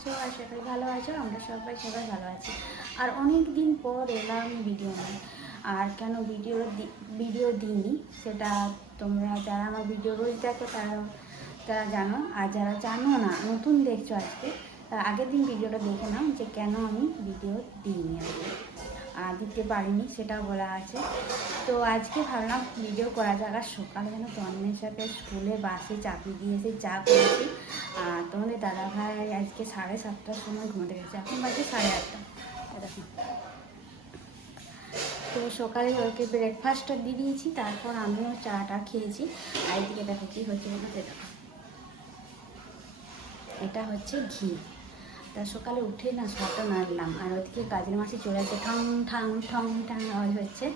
আছো? আর সবাই ভালো আছো? আমরা সবাই সবাই ভালো আছি। আর অনেক দিন পর এলাম ভিডিও নিয়ে। আর কেন ভিডিও ভিডিও দিইনি? সেটা তোমরা যারা আমার ভিডিও রোজ দেখো, তারা তারা জানো। আর যারা জানো না, নতুন দেখছ আজকে তারা আগের দিন ভিডিওটা দেখে নাও যে কেন আমি ভিডিও দিইনি আর দিতে পারিনি, সেটাও বলা আছে। তো আজকে ভাবলাম ভিডিও করা যাক। আর সকালে যেন তন্মের সাথে স্কুলে বাসে চাপিয়ে দিয়েছে চা করেছি আর তোমাদের দাদা ভাই আজকে সাড়ে সাতটার সময় ঘুমোতে গেছে। এখন বাজে সাড়ে আটটা। তো সকালে ওকে ব্রেকফাস্টটা দিয়ে দিয়েছি, তারপর আমিও চাটা খেয়েছি। আর এদিকে দেখো কী হচ্ছে বলতে দেখো। এটা হচ্ছে ঘি। তা সকালে উঠে না সবটা নাড়লাম আর ওদিকে কাজের মাসে চলে আসছে ঠং, ঠাং ঠং, ঠাং, আওয়াজ হচ্ছে।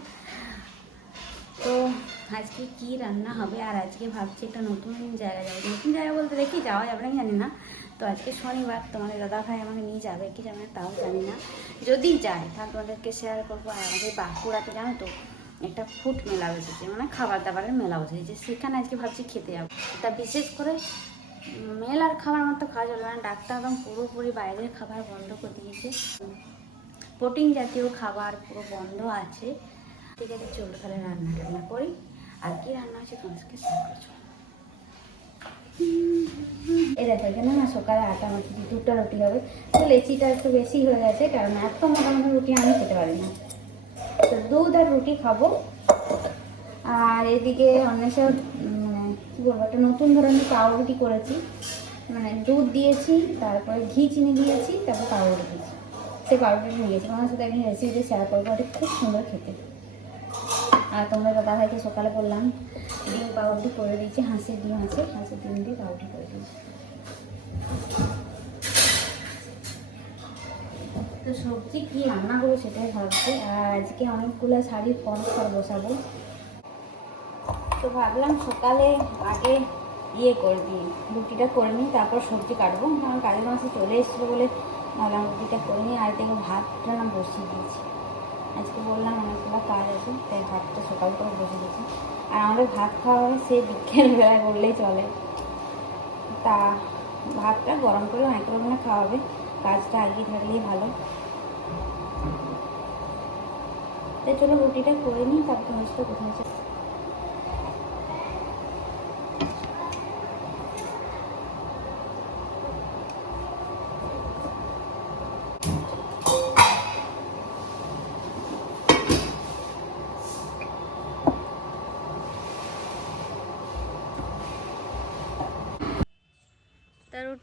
তো আজকে কি রান্না হবে আর আজকে ভাবছি একটা নতুন জায়গা যাব। নতুন জায়গা বলতে দেখি যাওয়া যাবে না জানি না। তো আজকে শনিবার তোমাদের দাদা ভাই আমাকে নিয়ে যাবে কি যাবে তাও জানি না। যদি যায়, তাহলে তোমাদেরকে শেয়ার করব। আর আমাদের বাঁকুড়াতে জানো তো, একটা ফুড মেলা বসেছে মানে খাবার দাবারের মেলা বসেছে। সেখানে আজকে ভাবছি খেতে যাব। তা বিশেষ করে মেলার খাবার মতো খাওয়া চলবে না। ডাক্তার একদম পুরোপুরি বাইরের খাবার বন্ধ করে দিয়েছে। প্রোটিন জাতীয় খাবার পুরো বন্ধ আছে। ঠিক আছে চলো তাহলে রান্না টান্না করি, আর কি রান্না হচ্ছে তোমাদেরকে শেয়ার করছ এখানে না সকালে আটা মাছি দুটো রুটি হবে। তো লেচিটা একটু বেশি হয়ে গেছে, কারণ এত মোটা মোটা রুটি আমি খেতে পারি না। তো দুধ আর রুটি খাব। আর এদিকে অন্বেষা মানে কী বলব, একটা নতুন ধরনের পাউরুটি করেছি। মানে দুধ দিয়েছি, তারপরে ঘি চিনি দিয়েছি, তারপর পাউরুটি দিয়েছি। সেই পাউরুটিটা নিয়ে গেছি। আমার সাথে একদিন রেসিপিতে শেয়ার করব খুব সুন্দর খেতে। আর তোমরা দাদা ভাইকে সকালে বললাম, ডিম পাউরুটি করে দিয়েছি হাঁসের ডিম আছে হাঁসের ডিম দিয়ে পাউরুটি করে দিয়েছি। তো সবজি কি রান্না করব সেটাই ভাবছি, আর আজকে অনেকগুলো শাড়ি ফল ফল বসাবো। তো ভাবলাম সকালে আগে ইয়ে করে রুটিটা করে নিই, তারপর সবজি কাটবো। কারণ কাজের মাসে চলে এসেছিল বলে ভাবলাম রুটিটা করে নিই আর দেখো ভাতটা না বসিয়ে দিয়েছি। আজকে বললাম অনেকগুলো কাজ আছে, তাই ভাতটা সকাল করে বসে গেছি। আর আমাদের ভাত খাওয়া হয় সেই বিকেল বেলায় করলেই চলে। তা ভাতটা গরম করে মাইক্রোওভেনে খাওয়া হবে কাজটা আগে থাকলেই ভালো। তাই চলো রুটিটা করে নিই, তারপর সাথে কোথায়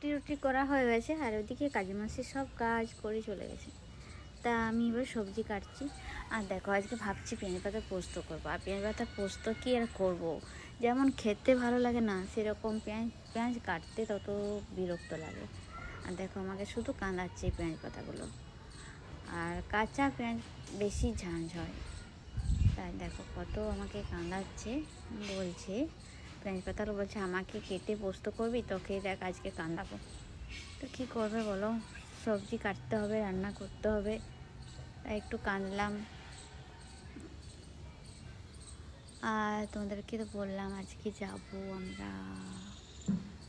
রুটি রুটি করা হয়ে গেছে, আর ওদিকে কাজী মাসি সব কাজ করে চলে গেছে। তা আমি এবার সবজি কাটছি। আর দেখো, আজকে ভাবছি পেঁয়াজ পাতা পোস্ত করব। আর পেঁয়াজ পাতা পোস্ত কি আর করব। যেমন খেতে ভালো লাগে না, সেরকম পেঁয়াজ পেঁয়াজ কাটতে তত বিরক্ত লাগে। আর দেখো, আমাকে শুধু কাঁদাচ্ছে এই পেঁয়াজ পাতাগুলো। আর কাঁচা পেঁয়াজ বেশি ঝাঁঝ হয়। তাই দেখো, কত আমাকে কাঁদাচ্ছে, বলছে। পেঁয়াজ পাতাগুলো বলছে, আমাকে কেটে পোস্ত করবি? তোকে দেখ, আজকে কাঁদাবো। তো কী করবে বলো? সবজি কাটতে হবে, রান্না করতে হবে। তাই একটু কাঁদলাম। আর তোমাদেরকে তো বললাম, আজকে যাব আমরা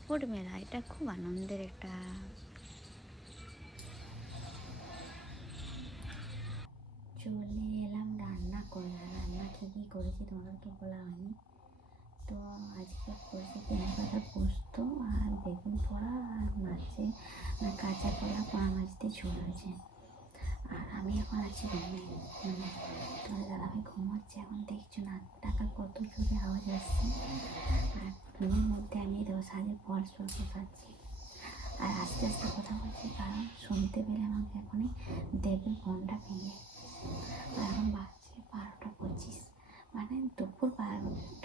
ফুড মেলা। এটা খুব আনন্দের একটা চলে এলাম রান্না করে। রান্না কী কী করেছি, তোমাদেরকে বলা হয়নি। তো আজকে করেছি পেঁয়াজ পাতা পোস্ত আর বেগুন পোড়া আর মাছে কাঁচা কলা, পোড়া মাছ দিয়ে ঝোল হয়েছে। আর আমি এখন আছি রুমে মানে তোমার দাদাভাই ঘুমাচ্ছে এখন, দেখছ না? টাকা কত জোরে আওয়াজ আসছে। আর রুমের মধ্যে আমি দেবো সাজে পরস্পর খাচ্ছি। আর আস্তে আস্তে কথা বলছি, কারণ শুনতে পেলে আমাকে এখনই দেবে ফোনটা ভেঙে। আর এখন বাজছে বারোটা পঁচিশ মানে দুপুর বারোটা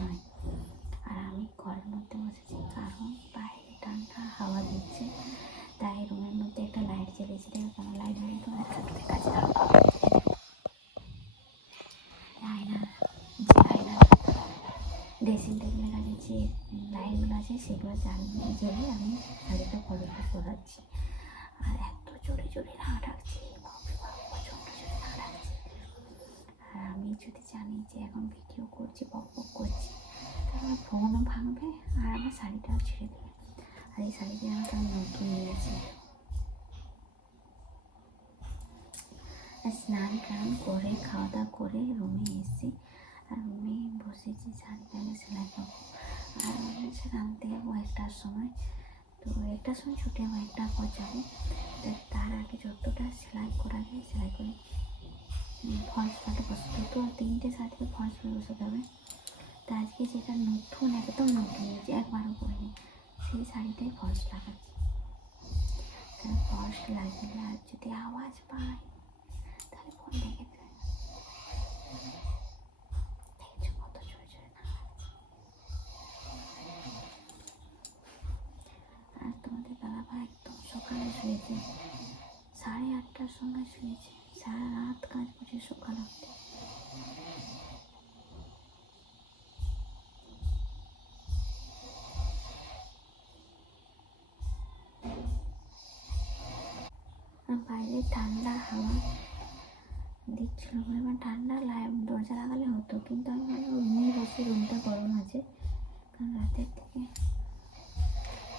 নয়। আর আমি ঘরের মধ্যে বসেছি, কারণ বাইরে ঠান্ডা হাওয়া দিচ্ছে, তাই রুমের মধ্যে একটা লাইট জ্বেলেছি কেন লাইট জ্বেলে তো? একসাথে কাছে আয়না ড্রেসিং টেবিলের কাছে যে লাইটগুলো আছে, সেগুলো জ্বালিয়ে জ্বেলে আমি শাড়িটা ফটোটা পরাচ্ছি আর এত জোরে জোরে না ডাকছে যদি জানি যে এখন ভিডিও করছি, বক বক করছি, তাহলে আমার ফোনও ভাঙবে আর আমার শাড়িটাও ছেড়ে দেবে। আর এই শাড়িটা আমাকে আমি নতুন নিয়েছি আর স্নান টান করে খাওয়া দাওয়া করে রুমে এসেছি। আর রুমে বসেছি শাড়িটা আমি সেলাই করব। আর রাঁধতে যাব একটার সময়। তো একটার সময় ছুটি যাব একটা পর যাব। তার আগে যতটা সেলাই করা যায়, সেলাই করে ফলস পাতে বসতে তো তিনটে শাড়িতে ফলস পাতে বসাতে হবে। তা আজকে যেটা নতুন, একদম নতুন নিয়েছি একবারও করিনি, সেই শাড়িটাই ফলস লাগাচ্ছি। ফলস লাগিয়ে আর যদি আওয়াজ পাই, তাহলে ফোন দেখে আর তোমাদের দাদাভাই একদম সকালে শুয়েছে, সাড়ে আটটার সময় শুয়েছে। সারা রাত কাজ করছে সকাল অব্দি বাইরে ঠান্ডা হাওয়া দিচ্ছিল পরিমাণ ঠান্ডা লাইট দরজা লাগালে হতো, কিন্তু আমি ভাবলাম রুমেই বসে রুমটা গরম আছে কারণ রাতের থেকে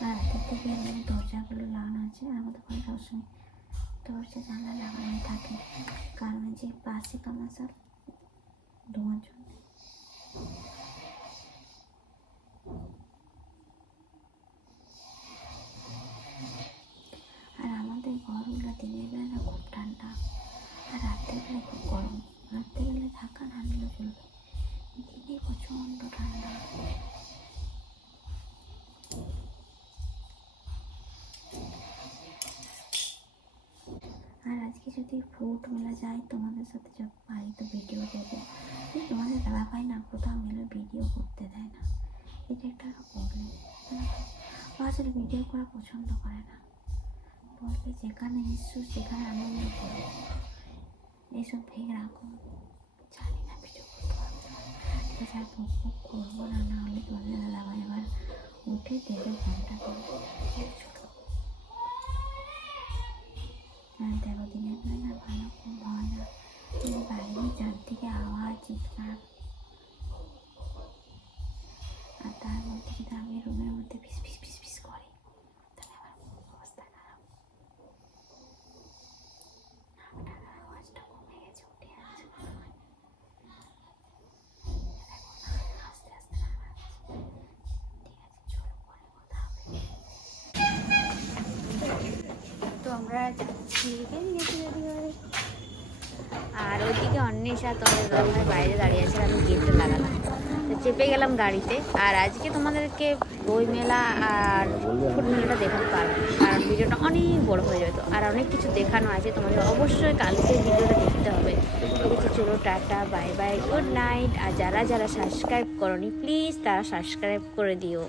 রাতের থেকে দরজাগুলো লাগানো আছে আমাদের ঘরে সবসময় দরজা জানলা লাগানো থাকে কারণ যে পাশে কামাশাল ধোঁয়ার যদি ফ্রুট মেলা যায়, তোমাদের সাথে পারি তো ভিডিও দেবো তোমাদের দাদা ভাই না কোথাও মেলে ভিডিও করতে দেয় না। এটা একটা প্রবলেম আসলে ভিডিও করা পছন্দ করে না, বলবে যেখানে এসছো সেখানে আনন্দ করো এইসব ভেঙে রাখো। জানি না ভিডিও করতে পারব করব না না হলে তোমাদের দাদা ভাই আবার উঠে দেবে ঘণ্টা করে। হ্যাঁ দেখো দিনের বেলা না ভালো ঘুম হয় না এই বাইরে চারদিকে আওয়াজ চিৎকার আর তার মধ্যে যদি আমি রুমের মধ্যে পিস পিস পিস পিস করি তাহলে আমার অবস্থা খারাপ নাকটার আওয়াজটা কমে গেছে উঠে যাচ্ছে মনে হয়। দেখো না, আস্তে আস্তে নাক আসছে। ঠিক আছে চলো পরে কথা হবে তো আমরা যাচ্ছি। আর ওইদিকে অন্বেষা তোমাদের দাদাভাই বাইরে দাঁড়িয়ে আছে আমি গেটটা লাগালাম। তো চেপে গেলাম গাড়িতে। আর আজকে তোমাদেরকে বই মেলা আর ফুড মেলাটা দেখাতে পারব। কারণ ভিডিওটা অনেক বড় হয়ে যেত আর অনেক কিছু দেখানো আছে, তোমাদের অবশ্যই কালকে ভিডিওটা দেখতে হবে। ঠিক আছে চলো, tata, bye bye, good night. আর যারা যারা সাবস্ক্রাইব করনি, প্লিজ তারা সাবস্ক্রাইব করে দিও।